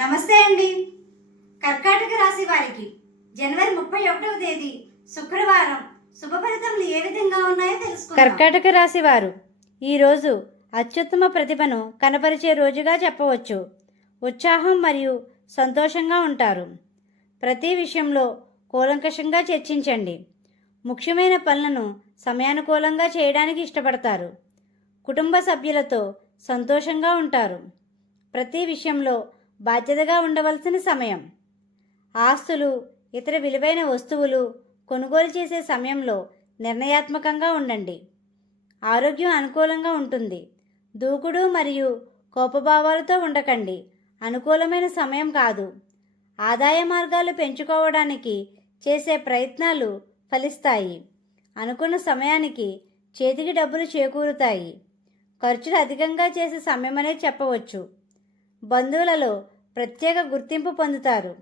నమస్తే అండి. కర్కాటక రాశి వారికి జనవరి ముప్పై ఒకటవ తేదీ శుక్రవారం శుభ ఫలితములు ఏ విధంగా ఉన్నాయో తెలుసుకుందాం. కర్కాటక రాశి వారు ఈరోజు అత్యుత్తమ ప్రతిభను కనపరిచే రోజుగా చెప్పవచ్చు. ఉత్సాహం మరియు సంతోషంగా ఉంటారు. ప్రతి విషయంలో కూలంకషంగా చర్చించండి. ముఖ్యమైన పనులను సమయానుకూలంగా చేయడానికి ఇష్టపడతారు. కుటుంబ సభ్యులతో సంతోషంగా ఉంటారు. ప్రతి విషయంలో బాధ్యతగా ఉండవలసిన సమయం. ఆస్తులు ఇతర విలువైన వస్తువులు కొనుగోలు చేసే సమయంలో నిర్ణయాత్మకంగా ఉండండి. ఆరోగ్యం అనుకూలంగా ఉంటుంది. దూకుడు మరియు కోపభావాలతో ఉండకండి. అనుకూలమైన సమయం కాదు. ఆదాయ మార్గాలు పెంచుకోవడానికి చేసే ప్రయత్నాలు ఫలిస్తాయి. అనుకున్న సమయానికి చేతికి డబ్బులు చేకూరుతాయి. ఖర్చులు అధికంగా చేసే సమయమనే చెప్పవచ్చు. బంధువులలో ప్రత్యేక గుర్తింపు పొందుతారు.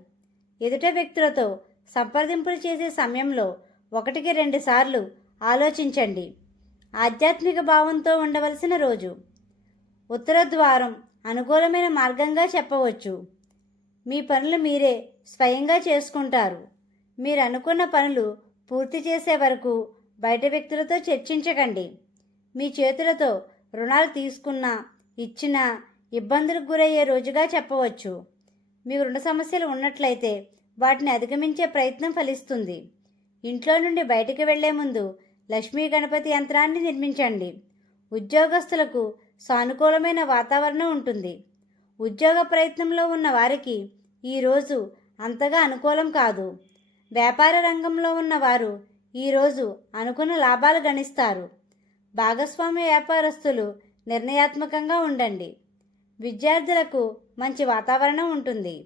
ఎదుట వ్యక్తులతో సంప్రదింపులు చేసే సమయంలో ఒకటికి రెండు సార్లు ఆలోచించండి. ఆధ్యాత్మిక భావంతో ఉండవలసిన రోజు. ఉత్తర ద్వారం అనుకూలమైన మార్గంగా చెప్పవచ్చు. మీ పనులు మీరే స్వయంగా చేసుకుంటారు. మీరు అనుకున్న పనులు పూర్తి చేసే వరకు బయట వ్యక్తులతో చర్చించకండి. మీ చేతులతో రుణాలు తీసుకున్నా ఇచ్చినా ఇబ్బందులకు గురయ్యే రోజుగా చెప్పవచ్చు. మీకు రుణ సమస్యలు ఉన్నట్లయితే వాటిని అధిగమించే ప్రయత్నం ఫలిస్తుంది. ఇంట్లో నుండి బయటికి వెళ్ళే ముందు లక్ష్మీ గణపతి యంత్రాన్ని నిర్మించండి. ఉద్యోగస్తులకు సానుకూలమైన వాతావరణం ఉంటుంది. ఉద్యోగ ప్రయత్నంలో ఉన్న వారికి ఈరోజు అంతగా అనుకూలం కాదు. వ్యాపార రంగంలో ఉన్నవారు ఈరోజు అనుకున్న లాభాలు గణిస్తారు. భాగస్వామ్య వ్యాపారస్తులు నిర్ణయాత్మకంగా ఉండండి. విద్యార్థులకు మంచి వాతావరణం ఉంటుంది.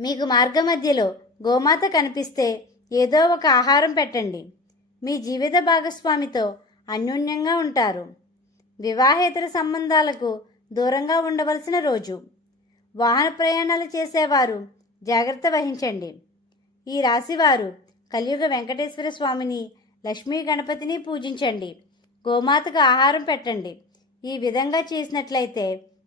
మీకు మార్గమధ్యలో గోమాత కనిపిస్తే ఏదో ఒక ఆహారం పెట్టండి. మీ జీవిత భాగస్వామితో అన్యోన్యంగా ఉంటారు. వివాహేతర సంబంధాలకు దూరంగా ఉండవలసిన రోజు. వాహన ప్రయాణాలు చేసేవారు జాగ్రత్త వహించండి. ఈ రాశివారు కలియుగ వెంకటేశ్వర స్వామిని లక్ష్మీ గణపతిని పూజించండి. గోమాతకు ఆహారం పెట్టండి. ఈ విధంగా చేసినట్లయితే